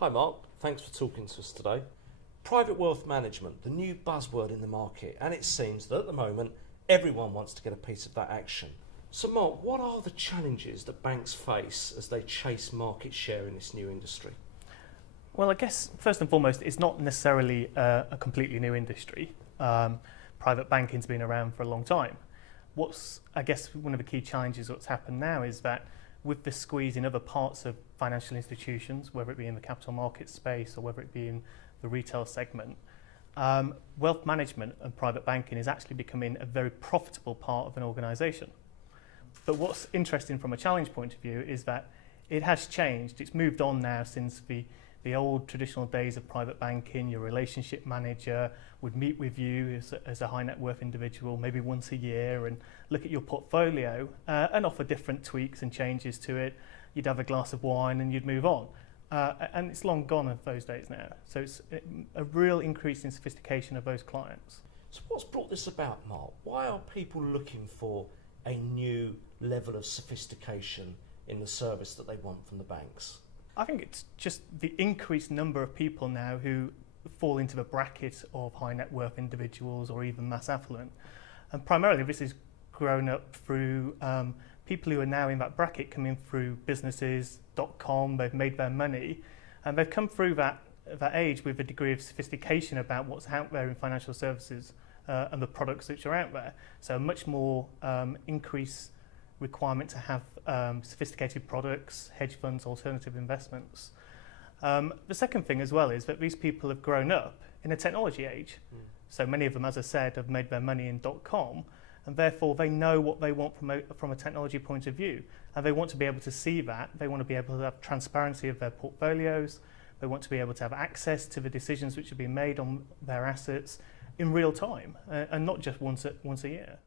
Hi Mark, thanks for talking to us today. Private wealth management, the new buzzword in the market, and it seems that at the moment everyone wants to get a piece of that action. So Mark, what are the challenges that banks face as they chase market share in this new industry? Well, I guess first and foremost, it's not necessarily a completely new industry. Private banking's been around for a long time. I guess one of the key challenges that's happened now is that with the squeeze in other parts of financial institutions, whether it be in the capital market space or whether it be in the retail segment, wealth management and private banking is actually becoming a very profitable part of an organisation. But what's interesting from a challenge point of view is that it has changed. It's moved on now since the old traditional days of private banking. Your relationship manager would meet with you as a high net worth individual maybe once a year and look at your portfolio and offer different tweaks and changes to it. You'd have a glass of wine and you'd move on. And it's long gone of those days now. So it's a real increase in sophistication of those clients. So what's brought this about, Mark? Why are people looking for a new level of sophistication in the service that they want from the banks? I think it's just the increased number of people now who fall into the bracket of high net worth individuals or even mass affluent. And primarily this is grown up through people who are now in that bracket coming through businesses.com, they've made their money, and they've come through that age with a degree of sophistication about what's out there in financial services and the products which are out there. So a much more increased requirement to have sophisticated products, hedge funds, alternative investments. The second thing as well is that these people have grown up in a technology age. So many of them, as I said, have made their money in .com, and therefore they know what they want from a technology point of view, and they want to be able to see that. They want to be able to have transparency of their portfolios. They want to be able to have access to the decisions which are being made on their assets in real time, and not just once a year.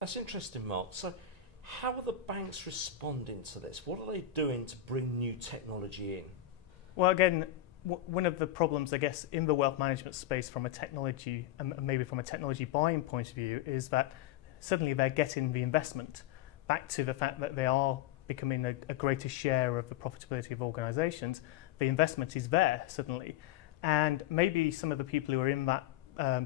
That's interesting, Mark. So how are the banks responding to this? What are they doing to bring new technology in? Well, again, one of the problems, I guess, in the wealth management space from a technology, and maybe from a technology buying point of view, is that suddenly they're getting the investment back to the fact that they are becoming a greater share of the profitability of organisations. The investment is there suddenly. And maybe some of the people who are in that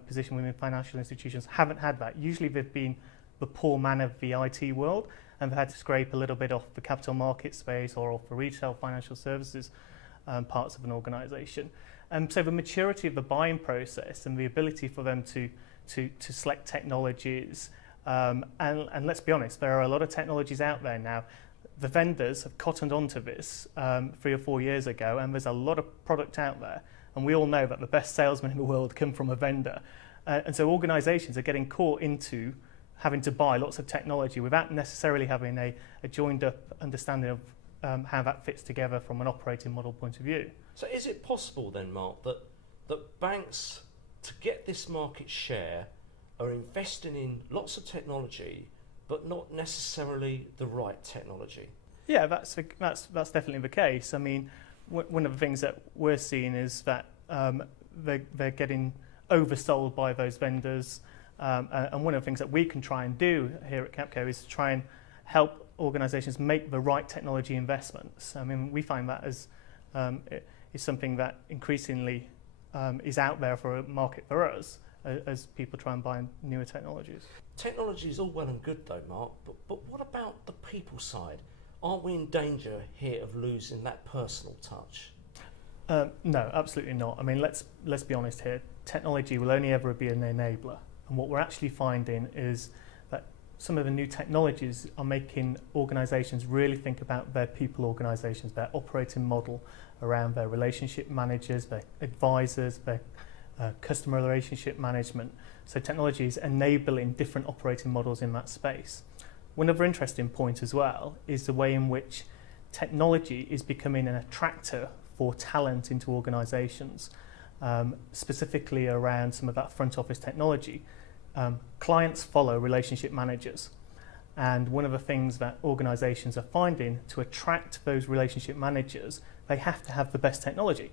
position within financial institutions haven't had that. Usually they've been the poor man of the IT world and they've had to scrape a little bit off the capital market space or off the retail financial services parts of an organisation. So the maturity of the buying process and the ability for them to select technologies, and let's be honest, there are a lot of technologies out there now. The vendors have cottoned onto this 3 or 4 years ago, and there's a lot of product out there. And we all know that the best salesmen in the world come from a vendor. And so organisations are getting caught into having to buy lots of technology without necessarily having a joined up understanding of how that fits together from an operating model point of view. So is it possible then, Mark, that banks, to get this market share, are investing in lots of technology but not necessarily the right technology? Yeah, that's definitely the case. I mean, one of the things that we're seeing is that they're getting oversold by those vendors, and one of the things that we can try and do here at Capco is to try and help organisations make the right technology investments. I mean, we find that is something that increasingly is out there for a market for us as people try and buy newer technologies. Technology is all well and good though, Mark, but what about the people side? Aren't we in danger here of losing that personal touch? No, absolutely not. I mean, let's be honest here. Technology will only ever be an enabler. And what we're actually finding is that some of the new technologies are making organisations really think about their people organisations, their operating model around their relationship managers, their advisors, their customer relationship management. So technology is enabling different operating models in that space. One other interesting point as well is the way in which technology is becoming an attractor for talent into organisations, specifically around some of that front office technology. Clients follow relationship managers, and one of the things that organisations are finding to attract those relationship managers, they have to have the best technology.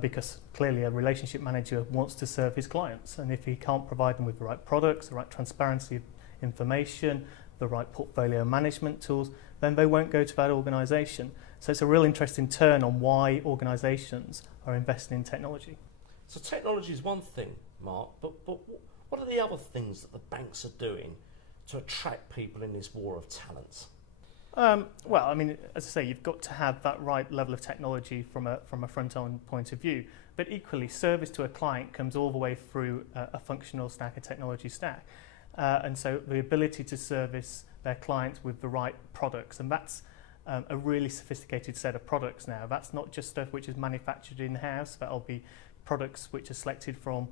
Because clearly a relationship manager wants to serve his clients, and if he can't provide them with the right products, the right transparency of information, the right portfolio management tools, then they won't go to that organisation. So it's a real interesting turn on why organisations are investing in technology. So technology is one thing, Mark, but what are the other things that the banks are doing to attract people in this war of talent? Well, I mean, as I say, you've got to have that right level of technology from a front-end point of view. But equally, service to a client comes all the way through a functional stack, a technology stack. And so the ability to service their clients with the right products, and that's a really sophisticated set of products now. That's not just stuff which is manufactured in-house, that'll be products which are selected from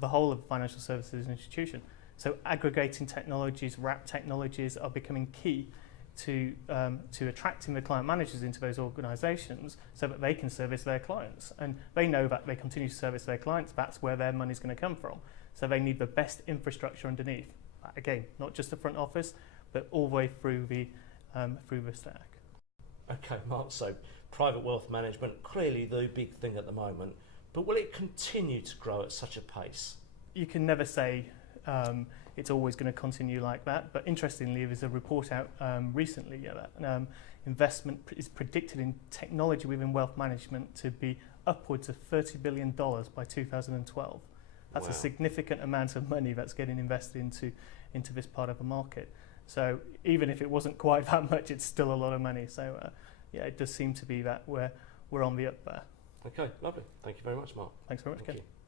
the whole of the financial services institution. So aggregating technologies, wrap technologies are becoming key to attracting the client managers into those organisations so that they can service their clients. And they know that they continue to service their clients, that's where their money's going to come from. So they need the best infrastructure underneath. Again, not just the front office, but all the way through the stack. Okay, Mark, so private wealth management, clearly the big thing at the moment, but will it continue to grow at such a pace? You can never say it's always going to continue like that, but interestingly, there's a report out recently that investment is predicted in technology within wealth management to be upwards of $30 billion by 2012. That's Wow. a significant amount of money that's getting invested into this part of the market. So even if it wasn't quite that much, it's still a lot of money. So yeah, it does seem to be that we're on the up there. Okay, lovely. Thank you very much, Mark. Thanks very much, Thank Ken. you.